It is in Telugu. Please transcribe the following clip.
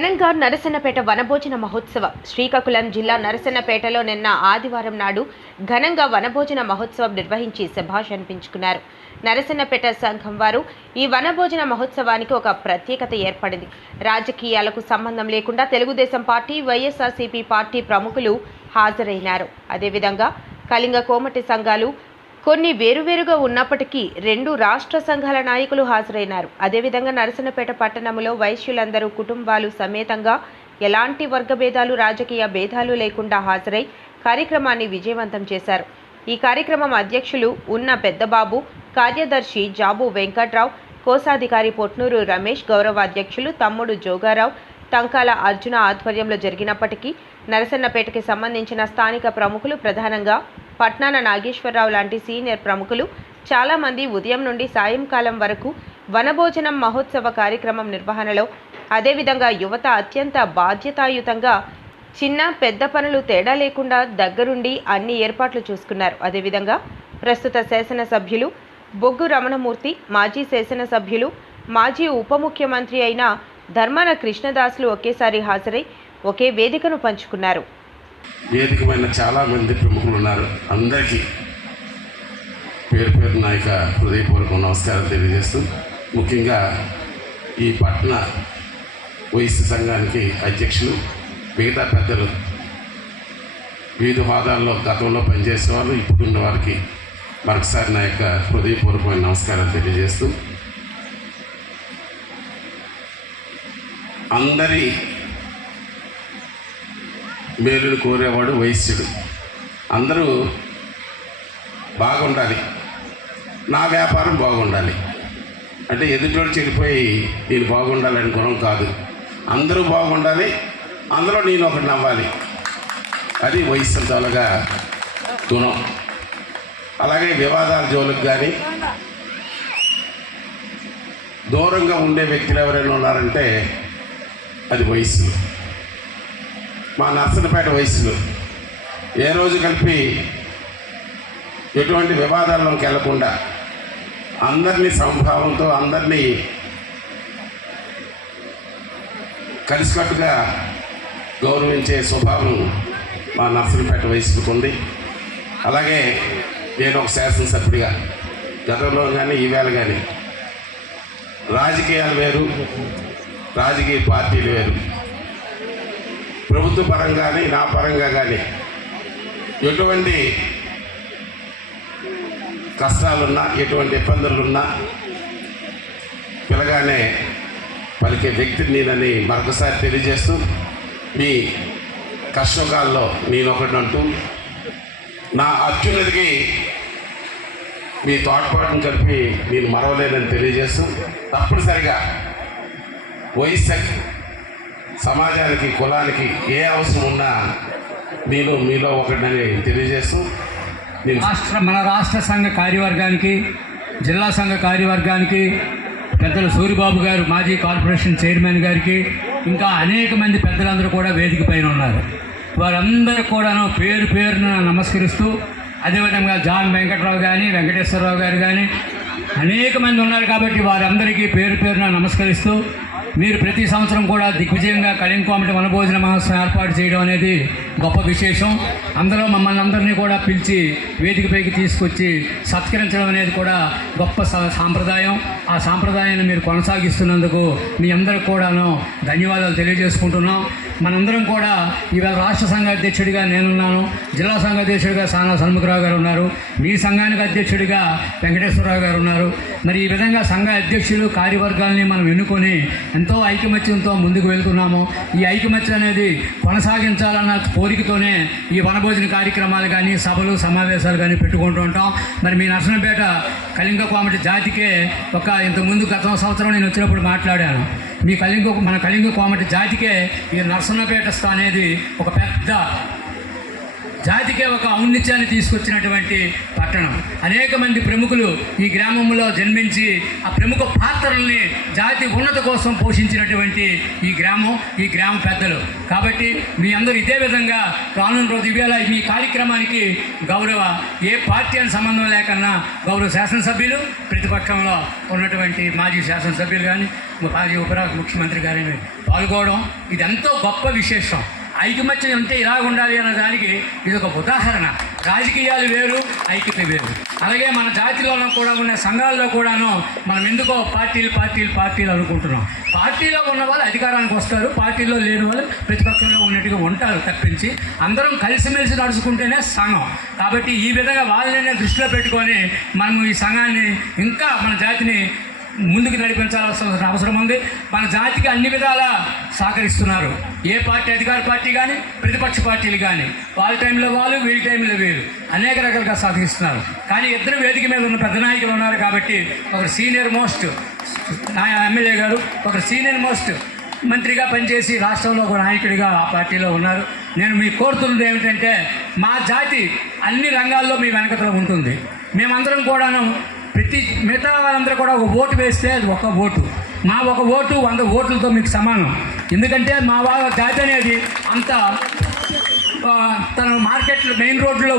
ఘనంగా నరసన్నపేట వనభోజన మహోత్సవం. శ్రీకాకుళం జిల్లా నరసన్నపేటలో నిన్న ఆదివారం నాడు ఘనంగా వనభోజన మహోత్సవం నిర్వహించి శభాష్ అనిపించుకున్నారు. నరసన్నపేట సంఘం వారు ఈ వనభోజన మహోత్సవానికి ఒక ప్రత్యేకత ఏర్పడింది. రాజకీయాలకు సంబంధం లేకుండా తెలుగుదేశం పార్టీ, వైఎస్ఆర్సీపీ పార్టీ ప్రముఖులు హాజరైనారు. అదేవిధంగా కళింగ కోమటి సంఘాలు కొన్ని వేరువేరుగా ఉన్నప్పటికీ 2 రాష్ట్ర సంఘాల నాయకులు హాజరైనారు. అదేవిధంగా నరసన్నపేట పట్టణంలో వైశ్యులందరూ కుటుంబాలు సమేతంగా ఎలాంటి వర్గభేదాలు, రాజకీయ భేదాలు లేకుండా హాజరై కార్యక్రమాన్ని విజయవంతం చేశారు. ఈ కార్యక్రమం అధ్యక్షులు ఉన్న పెద్దబాబు, కార్యదర్శి జాబు వెంకట్రావు, కోశాధికారి పొట్నూరు రమేష్, గౌరవాధ్యక్షులు తమ్ముడు జోగారావు, టంకాల అర్జున ఆధ్వర్యంలో జరిగినప్పటికీ నరసన్నపేటకి సంబంధించిన స్థానిక ప్రముఖులు, ప్రధానంగా పట్నాన నాగేశ్వరరావు లాంటి సీనియర్ ప్రముఖులు చాలామంది ఉదయం నుండి సాయంకాలం వరకు వనభోజనం మహోత్సవ కార్యక్రమం నిర్వహణలో, అదేవిధంగా యువత అత్యంత బాధ్యతాయుతంగా చిన్న పెద్ద పనులు తేడా లేకుండా దగ్గరుండి అన్ని ఏర్పాట్లు చూసుకున్నారు. అదేవిధంగా ప్రస్తుత శాసనసభ్యులు బొగ్గు రమణమూర్తి, మాజీ శాసనసభ్యులు, మాజీ ఉప ముఖ్యమంత్రి అయిన ధర్మాన కృష్ణదాసులు ఒకేసారి హాజరై ఒకే వేదికను పంచుకున్నారు. వేదికమైన చాలామంది ప్రముఖులు ఉన్నారు. అందరికీ పేరు పేరు నాయక హృదయపూర్వక నమస్కారం తెలియజేస్తూ, ముఖ్యంగా ఈ పట్టణ వైశ్య సంఘానికి అధ్యక్షులు, మిగతా పెద్దలు, వివిధ హోదాల్లో గతంలో పనిచేసే వాళ్ళు, ఇప్పుడున్న వారికి మరొకసారి నా యొక్క హృదయపూర్వకమైన నమస్కారం తెలియజేస్తూ, అందరి మేలును కోరేవాడు వైశ్యుడు. అందరూ బాగుండాలి, నా వ్యాపారం బాగుండాలి అంటే ఎదుటోడు చెడిపోయి నేను బాగుండాలని గుణం కాదు. అందరూ బాగుండాలి, అందులో నేను ఒకటి నవ్వాలి, అది వైశ్యం తాలూగా గుణం. అలాగే వివాదాల జోలికి కానీ దూరంగా ఉండే వ్యక్తులు ఎవరైనా ఉన్నారంటే అది వయస్సులు. మా నరసన్నపేట వయస్సులు ఏ రోజు కలిపి ఎటువంటి వివాదాల్లోకి వెళ్లకుండా అందరినీ సమభావంతో, అందరినీ కలిసికట్టుగా గౌరవించే స్వభావం మా నరసన్నపేట వయసుకు ఉంది. అలాగే నేను ఒక శాసనసభ్యుడిగా గతంలో కానీ ఈవేళ కానీ రాజకీయాలు వేరు, రాజకీయ పార్టీలు వేరు. ప్రభుత్వ పరంగా కానీ నా పరంగా కానీ ఎటువంటి కష్టాలున్నా, ఎటువంటి ఇబ్బందులున్నా పిలగానే పలికే వ్యక్తిని నేనని మరొకసారి తెలియజేస్తూ, మీ కష్టకాల్లో నేను ఒకటినంటూ నా అత్యున్నతికి మీ తోడ్పాటును కలిపి నేను మరవలేనని తెలియజేస్తూ, తప్పనిసరిగా వైశ్య సమాజానికి, కులానికి ఏ అవసరం ఉన్నా నేను మీలో ఒకటిని తెలియజేస్తూ, మన రాష్ట్ర సంఘ కార్యవర్గానికి, జిల్లా సంఘ కార్యవర్గానికి, పెద్దలు సూరిబాబు గారు మాజీ కార్పొరేషన్ చైర్మన్ గారికి, ఇంకా అనేక మంది పెద్దలందరూ కూడా వేదిక పైన ఉన్నారు. వారందరూ కూడాను పేరు పేరున నమస్కరిస్తూ, అదేవిధంగా జాన్ వెంకట్రావు కానీ, వెంకటేశ్వరరావు గారు కానీ అనేక మంది ఉన్నారు కాబట్టి వారందరికీ పేరు పేరున నమస్కరిస్తూ, మీరు ప్రతి సంవత్సరం కూడా దిగ్విజయంగా కళింగ కోమటి వనభోజన మహోత్సవం ఏర్పాటు చేయడం అనేది గొప్ప విశేషం. అందులో మమ్మల్ని అందరినీ కూడా పిలిచి వేదికపైకి తీసుకొచ్చి సత్కరించడం అనేది కూడా గొప్ప సాంప్రదాయం. ఆ సాంప్రదాయాన్ని మీరు కొనసాగిస్తున్నందుకు మీ అందరికి కూడాను ధన్యవాదాలు తెలియజేసుకుంటున్నాం. మనందరం కూడా ఇవాళ రాష్ట్ర సంఘ అధ్యక్షుడిగా నేనున్నాను, జిల్లా సంఘ అధ్యక్షుడిగా సానా షణ్ముఖరావు గారు ఉన్నారు, మీ సంఘానికి అధ్యక్షుడిగా వెంకటేశ్వరరావు గారు ఉన్నారు. మరి ఈ విధంగా సంఘ అధ్యక్షులు, కార్యవర్గాల్ని మనం ఎన్నుకొని ఎంతో ఐకమత్యంతో ముందుకు వెళ్తున్నాము. ఈ ఐకమత్యం అనేది కొనసాగించాలన్న కోరికతోనే ఈ వనభోజన కార్యక్రమాలు కానీ, సభలు, సమావేశాలు కానీ పెట్టుకుంటూ ఉంటాం. మరి మీ నరసన్నపేట కళింగ కోమటి జాతికే ఇంతకుముందు గత సంవత్సరం నేను వచ్చినప్పుడు మాట్లాడాను. మన కళింగ కోమటి జాతికే ఈ నరసన్నపేట అనేది ఒక పెద్ద జాతికే ఒక ఔన్నత్యాన్ని తీసుకొచ్చినటువంటి పట్టణం. అనేక మంది ప్రముఖులు ఈ గ్రామంలో జన్మించి ఆ ప్రముఖ పాత్రల్ని జాతి ఉన్నత కోసం పోషించినటువంటి ఈ గ్రామ పెద్దలు. కాబట్టి మీ అందరూ ఇదే విధంగా రానున్న రోజు ఇవాళ మీ కార్యక్రమానికి ఏ పార్టీ అని సంబంధం లేకన్నా గౌరవ శాసనసభ్యులు, ప్రతిపక్షంలో ఉన్నటువంటి మాజీ శాసనసభ్యులు కానీ, మాజీ ఉప ముఖ్యమంత్రి గారిని పాల్గొనడం ఇది ఎంతో గొప్ప విశేషం. ఐకమత్యం ఉంటే ఇలా ఉండాలి అన్న దానికి ఇది ఒక ఉదాహరణ. రాజకీయాలు వేరు, ఐక్యత వేరు. అలాగే మన జాతిలోనూ కూడా ఉన్న సంఘాల్లో కూడాను మనం ఎందుకో పార్టీలు అనుకుంటున్నాం. పార్టీలో ఉన్న వాళ్ళు అధికారానికి వస్తారు, పార్టీలో లేని వాళ్ళు ప్రతిపక్షంలో ఉన్నట్టుగా ఉంటారు తప్పించి అందరం కలిసిమెలిసి నడుచుకుంటేనే సంఘం. కాబట్టి ఈ విధంగా వాళ్ళనే దృష్టిలో పెట్టుకొని మనం ఈ సంఘాన్ని ఇంకా మన జాతిని ముందుకు నడిపించాల్సిన అవసరం ఉంది. మన జాతికి అన్ని విధాలా సహకరిస్తున్నారు. ఏ పార్టీ, అధికార పార్టీ కానీ ప్రతిపక్ష పార్టీలు కానీ, వాళ్ళ టైంలో వాళ్ళు, వీళ్ళ టైంలో వీళ్ళు అనేక రకాలుగా సహకరిస్తున్నారు. కానీ ఇద్దరు వేదిక మీద ఉన్న పెద్ద నాయకులు ఉన్నారు కాబట్టి ఒకరు సీనియర్ మోస్ట్ ఎమ్మెల్యే గారు, ఒకరు సీనియర్ మోస్ట్ మంత్రిగా పనిచేసి రాష్ట్రంలో ఒక నాయకుడిగా ఆ పార్టీలో ఉన్నారు. నేను మీకు కోరుతున్నది ఏమిటంటే మా జాతి అన్ని రంగాల్లో మీ వెనకతలో ఉంటుంది. మేమందరం కూడాను మిగతా వాళ్ళందరూ కూడా ఒక ఓటు వేస్తే అది ఒక ఓటు, మా ఒక ఓటు 100 ఓట్లతో మీకు సమానం. ఎందుకంటే మా జాతి అనేది అంత తన మార్కెట్లో మెయిన్ రోడ్లో